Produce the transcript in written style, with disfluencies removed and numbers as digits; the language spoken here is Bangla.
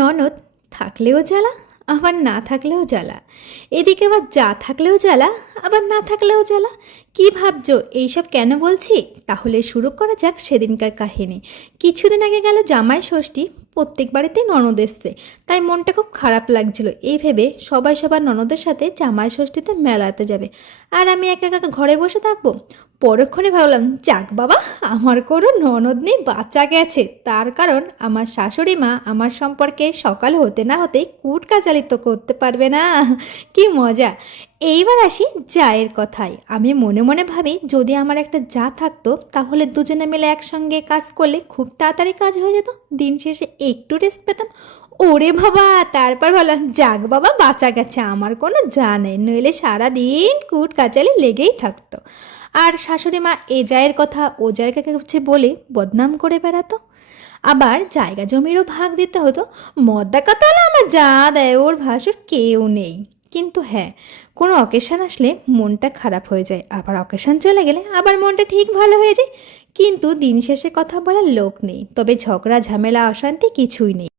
ননদ থাকলেও জ্বালা, আবার না থাকলেও জ্বালা। এদিকে আবার যা থাকলেও জ্বালা, আবার না থাকলেও জ্বালা। কি ভাবছো এইসব কেন বলছি? তাহলে শুরু করা যাক সেদিনকার কাহিনী। কিছুদিন আগে গেল জামাই ষষ্ঠী। প্রত্যেক বাড়িতেই ননদ এসছে, তাই মনটা খুব খারাপ লাগছিল এই ভেবে সবাই সবার ননদের সাথে জামাই ষষ্ঠীতে মেলাতে যাবে, আর আমি একা একা ঘরে বসে থাকবো। পরক্ষণে ভাবলাম, যাক বাবা, আমার কোনো ননদ নেই, বাচ্চা গেছে। তার কারণ আমার শাশুড়ি মা আমার সম্পর্কে সকাল হতে না হতেই কুটকাচালি তো করতে পারবে না। কি মজা! এইবার আসি জায়ের কথায়। আমি মনে মনে ভাবি, যদি আমার একটা যা থাকতো তাহলে দুজনে মিলে একসঙ্গে কাজ করলে খুব তাড়াতাড়ি কাজ হয়ে যেত, দিন শেষে একটু রেস্ট পেতাম। ওরে বাবা, তারপর বললাম, যাক বাবা, বাঁচা গেছে, আমার কোনো যা নেই, নইলে সারাদিন কুটকাচালি লেগেই থাকতো। আর শাশুড়ি মা এ জায়ের কথা ও জায়ের কাছে বলে বদনাম করে বেড়াতো। আবার জায়গা জমিরও ভাগ দিতে হতো। মদ্দা কথা হলো, আমার যা দেয় ওর ভাসুর কেউ নেই। কিন্তু হ্যাঁ, কোনো অকেশান আসলে মনটা খারাপ হয়ে যায়, আবার অকেশান চলে গেলে আবার মনটা ঠিক ভালো হয়ে যায়। কিন্তু দিন শেষে কথা বলার লোক নেই, তবে ঝগড়া ঝামেলা অশান্তি কিছুই নেই।